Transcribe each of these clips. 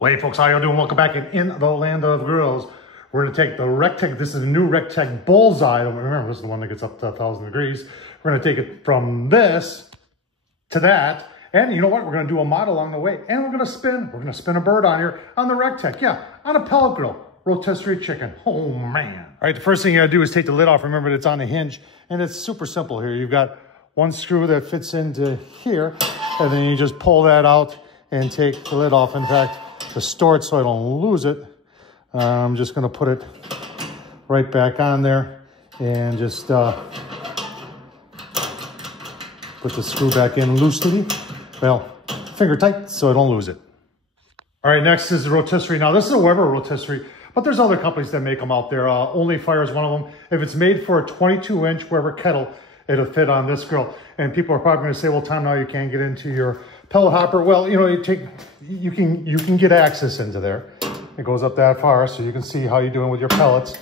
Well, hey folks, how y'all doing? Welcome back in the land of grills. We're going to take the RECTEQ. This is a new RECTEQ Bullseye. Remember, this is the one that gets up to 1,000 degrees. We're going to take it from this to that. And you know what? We're going to do a mod along the way. And we're going to spin a bird on here on the RECTEQ. Yeah, on a pellet grill. Rotisserie chicken. Oh, man. All right, the first thing you got to do is take the lid off. Remember, it's on a hinge. And it's super simple here. You've got one screw that fits into here. And then you just pull that out and take the lid off. In fact, to store it so I don't lose it, I'm just going to put it right back on there and just put the screw back in loosely. Well, finger tight so I don't lose it. All right, next is the rotisserie. Now, this is a Weber rotisserie, but there's other companies that make them out there. Only Fire is one of them. If it's made for a 22-inch Weber kettle, it'll fit on this grill. And people are probably going to say, well, Tom, now you can't get into your pellet hopper. Well, you know, you can get access into there. It goes up that far, so you can see how you're doing with your pellets.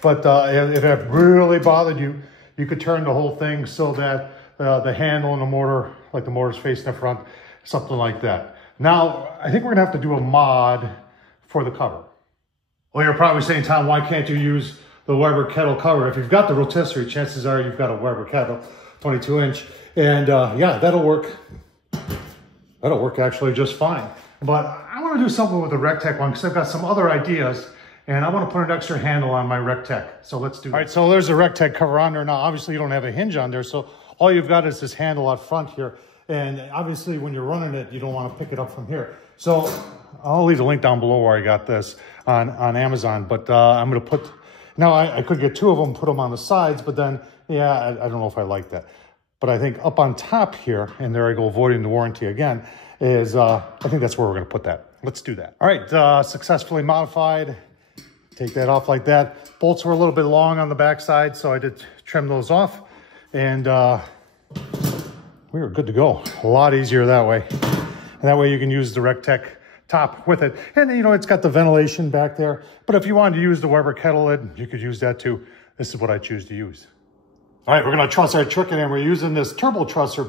But if it really bothered you, you could turn the whole thing so that the handle and the mortar, like the mortar's facing the front, something like that. Now, I think we're gonna have to do a mod for the cover. Well, you're probably saying, Tom, why can't you use the Weber kettle cover? If you've got the rotisserie, chances are you've got a Weber kettle, 22-inch, and yeah, that'll work. That'll work actually just fine. But I want to do something with the RECTEQ one because I've got some other ideas and I want to put an extra handle on my RECTEQ. So let's do that. All right, so there's a RECTEQ cover on there. Now, obviously you don't have a hinge on there. So all you've got is this handle out front here. And obviously when you're running it, you don't want to pick it up from here. So I'll leave the link down below where I got this on Amazon. But I'm going to put, now I could get two of them, put them on the sides, but then, yeah, I don't know if I like that. But I think up on top here, and there I go, avoiding the warranty again, is I think that's where we're going to put that. Let's do that. All right, successfully modified. Take that off like that. Bolts were a little bit long on the back side, so I did trim those off. And we were good to go. A lot easier that way. And that way you can use the RECTEQ top with it. And, you know, it's got the ventilation back there. But if you wanted to use the Weber kettle lid, you could use that too. This is what I choose to use. All right, we're going to truss our chicken, and we're using this turbo trusser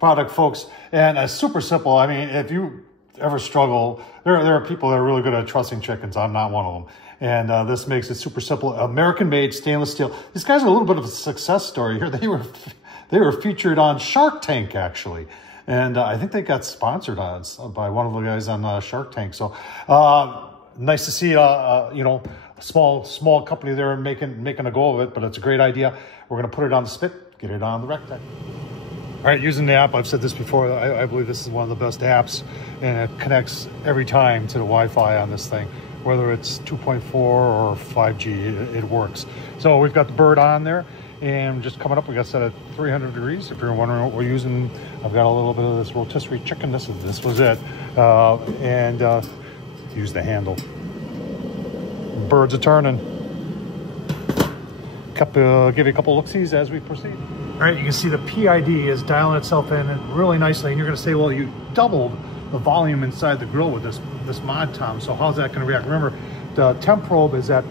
product, folks. And it's super simple. I mean, if you ever struggle, there are people that are really good at trussing chickens. I'm not one of them. And this makes it super simple. American-made stainless steel. These guys are a little bit of a success story here. They were featured on Shark Tank, actually. And I think they got sponsored by one of the guys on Shark Tank. So nice to see, you know, a small company there making a go of it, but it's a great idea. We're going to put it on the spit, get it on the RECTEQ. All right, using the app, I've said this before, I believe this is one of the best apps, and it connects every time to the Wi-Fi on this thing, whether it's 2.4 or 5G, it works. So we've got the bird on there, and just coming up, we got set at 300 degrees. If you're wondering what we're using, I've got a little bit of this rotisserie chicken. This was it, and use the handle. Birds are turning. Give you a couple look-sees as we proceed. All right, you can see the PID is dialing itself in really nicely, and you're going to say, well, you doubled the volume inside the grill with this mod, Tom. So how's that going to react? Remember, the temp probe is at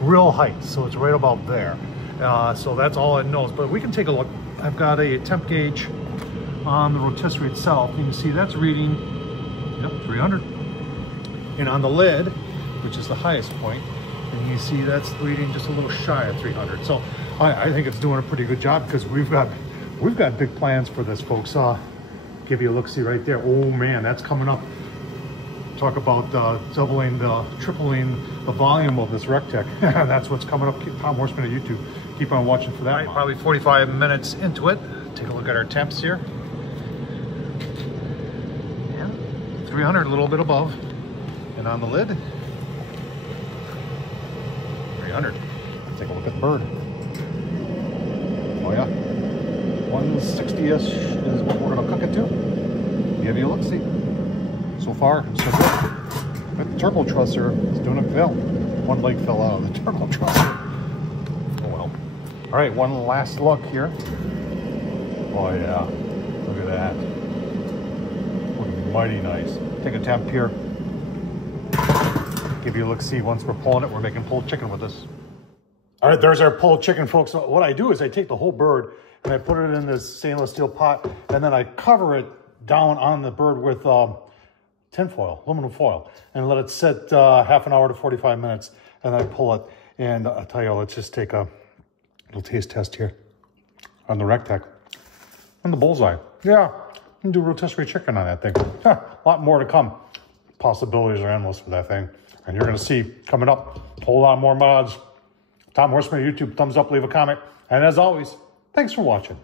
grill height, so it's right about there. So that's all it knows. But we can take a look. I've got a temp gauge on the rotisserie itself. You can see that's reading 300, and on the lid, which is the highest point, and you see that's reading just a little shy of 300. So I think it's doing a pretty good job because we've got big plans for this, folks. Give you a look-see right there. Oh man, that's coming up. Talk about tripling the volume of this RECTEQ. That's what's coming up. Tom Horsman at YouTube. Keep on watching for that. Right, probably 45 minutes into it. Take a look at our temps here. Yeah, 300, a little bit above. And on the lid, 300. Take a look at the bird. Oh yeah, 160-ish is what we're gonna cook it to. Give you a look-see. So far, so good. But the turbo trusser is doing it well. One leg fell out of the turbo trusser. Oh well. All right, one last look here. Oh yeah, look at that. Looking mighty nice. Take a temp here. Give you a look-see. Once we're pulling it, we're making pulled chicken with this. All right, there's our pulled chicken, folks. So what I do is I take the whole bird and I put it in this stainless steel pot, and then I cover it down on the bird with tin foil, aluminum foil, and let it sit half an hour to 45 minutes, and then I pull it. And I'll tell you, let's just take a little taste test here on the RECTEQ. On the Bullseye. Yeah, you can do rotisserie chicken on that thing. A lot more to come. Possibilities are endless with that thing. And you're going to see coming up a whole lot more mods. Tom Horsman, YouTube, thumbs up, leave a comment. And as always, thanks for watching.